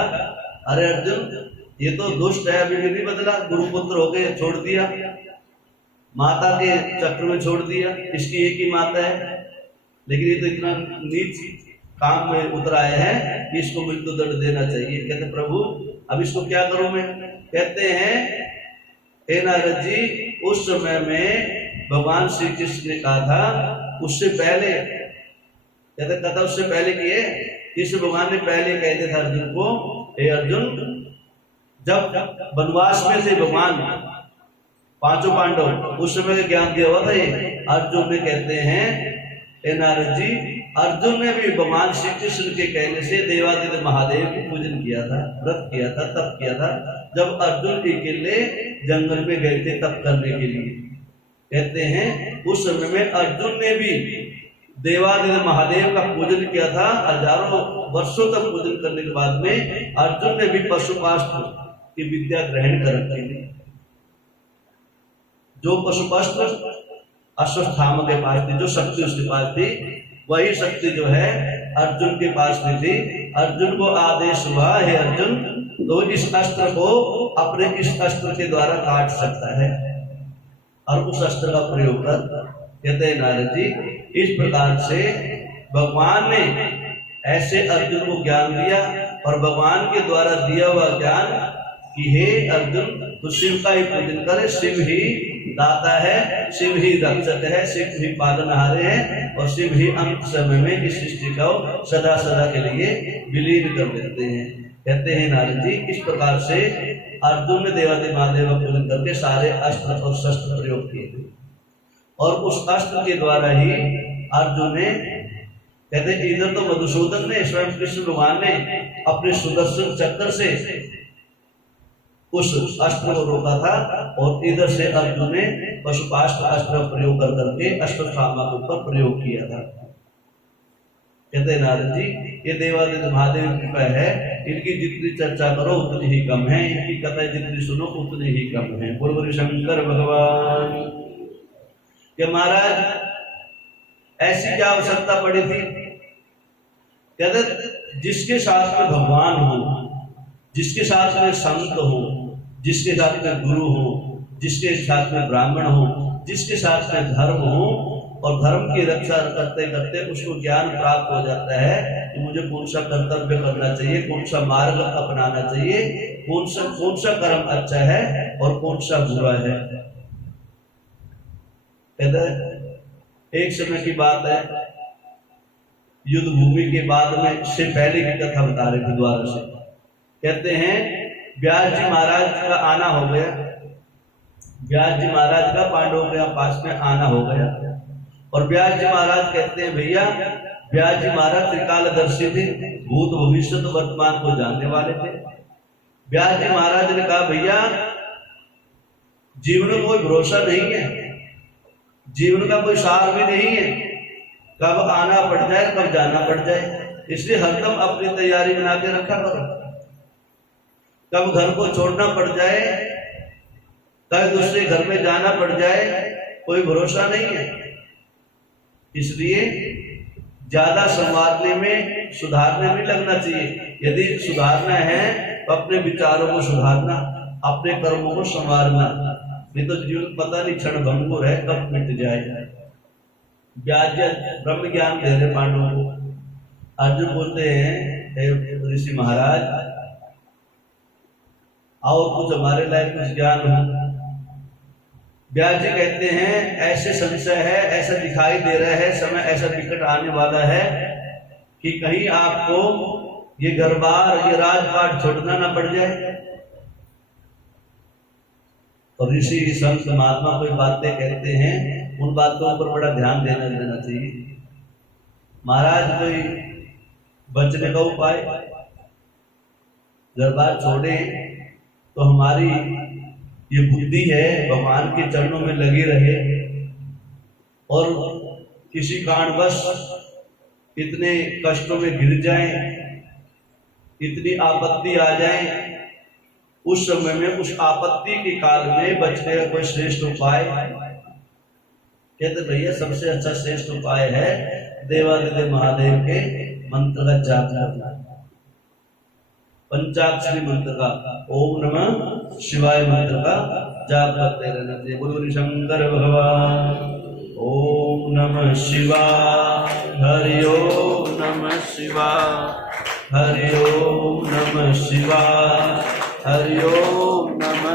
अरे अर्जुन ये तो दुष्ट है, अभी भी नहीं बदला, गुरुपुत्र हो गए, छोड़ दिया, माता के चक्र में छोड़ दिया, इसकी एक ही माता है, लेकिन ये तो इतना नीच काम में उतर आए हैं कि इसको मृत्यु दंड देना चाहिए। कहते प्रभु अब इसको क्या करूं मैं? कहते हैं हे नारद जी, उस समय में भगवान श्री कृष्ण ने कहा था, उससे पहले कहते कथा उससे पहले किए, इस भगवान ने पहले कहते थे अर्जुन को, हे अर्जुन जब वनवास में थे भगवान पांचों पांडव, उस समय का ज्ञान दिया हुआ था ये अर्जुन ने। कहते हैं हे नारद जी, अर्जुन ने भी भगवान श्री कृष्ण के कहने से देवादिदेव महादेव को पूजन किया था, व्रत किया था, तप किया था, जब अर्जुन अकेले जंगल में गए थे तप करने के लिए। कहते हैं उस समय में अर्जुन ने भी देवादिदेव महादेव का पूजन किया था। हजारों वर्षों तक पूजन करने के बाद में अर्जुन ने भी पशुपास्त्र की विद्या ग्रहण कर रखी थी। जो पशुपास्त्र अश्वत्थामा के पास थी, जो शक्ति उसके पास थी, वही शक्ति जो है अर्जुन के पास में थी। अर्जुन को आदेश हुआ, हे अर्जुन तो इस अस्त्र को अपने इस अस्त्र के द्वारा काट सकता है, और उस अस्त्र का प्रयोग कर। कहते हैं नारद जी, इस प्रकार से भगवान ने ऐसे अर्जुन को ज्ञान दिया, और भगवान के द्वारा दिया हुआ ज्ञान कि हे अर्जुन तो शिव का ही पूजन करे, शिव ही दाता है, शिव ही रक्षक है, शिव ही पालनहारे हैं, और शिव ही अंत समय में इस सृष्टि को सदा सदा के लिए विलीन कर देते हैं। कहते हैं नारद जी, इस प्रकार से अर्जुन ने देवादिदेव महादेव का पूजन करके सारे अस्त्र और शस्त्र प्रयोग किए, और उस अस्त्र के द्वारा ही अर्जुन ने, कहते इधर तो मधुसूदन ने, स्वयं कृष्ण भगवान ने अपने सुदर्शन चक्र से उस अस्त्र को रोका था, और इधर से अर्जुन ने पशुपास्त्र अस्त्र प्रयोग कर करके अश्वत्थामा के ऊपर प्रयोग किया था। कहते हैं नारद जी, ये देवादिदेव महादेव की कृपा है, इनकी जितनी चर्चा करो उतनी ही कम है, इनकी कथा जितनी सुनो उतनी ही कम है। बोल शंकर भगवान कि महाराज ऐसी क्या आवश्यकता पड़ी थी? कहते जिसके साथ में भगवान हो, जिसके साथ में संत हो, जिसके साथ में गुरु हो, जिसके साथ में ब्राह्मण हो, जिसके साथ में धर्म हो, और धर्म की रक्षा करते करते उसको ज्ञान प्राप्त हो जाता है कि मुझे कौन सा कर्तव्य करना चाहिए, कौन सा मार्ग अपनाना चाहिए, कौन सा कर्म अच्छा है और कौन सा बुरा है। कहता है एक समय की बात है, युद्ध भूमि के बाद में से पहले की कथा बता रहे थे द्वारा से। कहते हैं व्यास जी महाराज का आना हो गया, व्यास जी महाराज का पांडवों के पास में आना हो गया। और व्यास जी महाराज कहते हैं भैया, व्यास जी महाराज त्रिकालदर्शी थे, भूत भविष्य वर्तमान को जानने वाले थे। व्यास जी महाराज ने कहा भैया जीवन में कोई भरोसा नहीं है, जीवन का कोई सार भी नहीं है, कब आना पड़ जाए कब जाना पड़ जाए, इसलिए हरदम अपनी तैयारी बना के रखा करो। कब घर को छोड़ना पड़ जाए, कब दूसरे घर में जाना पड़ जाए, कोई भरोसा नहीं है। इसलिए ज्यादा संवारने में सुधारने में लगना चाहिए। यदि सुधारना है तो अपने विचारों को सुधारना, अपने कर्मों को संवारना, नहीं तो जीवन पता नहीं क्षण भंगुर है कब मिट जाए। व्यास ब्रह्म ज्ञान दे रहे पांडवों को। अर्जुन बोलते हैं ऋषि महाराज और कुछ हमारे लायक कुछ ज्ञान हो। व्यास जी कहते हैं ऐसे संशय है, ऐसा दिखाई दे रहा है, समय ऐसा विकट आने वाला है कि कहीं आपको ये घर बार ये राजपाट छोड़ना ना पड़ जाए। और ऋषि संत महात्मा कोई बातें कहते हैं, उन बातों पर बड़ा ध्यान देना चाहिए। महाराज कोई बचने का उपाय, घर बार छोड़े तो हमारी ये बुद्धि है भगवान के चरणों में लगी रहे, और किसी कारणवश इतने कष्टों में गिर जाएं, इतनी आपत्ति आ जाए, उस समय में उस आपत्ति के काल में बचने का कोई श्रेष्ठ उपाय। कहते भैया सबसे अच्छा श्रेष्ठ उपाय है देवादिदेव महादेव के मंत्र का जाप करना, पंचाक्षरी मंत्र का, ओम नमः शिवाय मंत्र का जाप करते रहना चाहिए। गुरु शंकर भगवान। ओम नमः शिवाय, हरि ओम नमः शिवाय, हरि ओम नमः शिवाय, हरि ओम नमः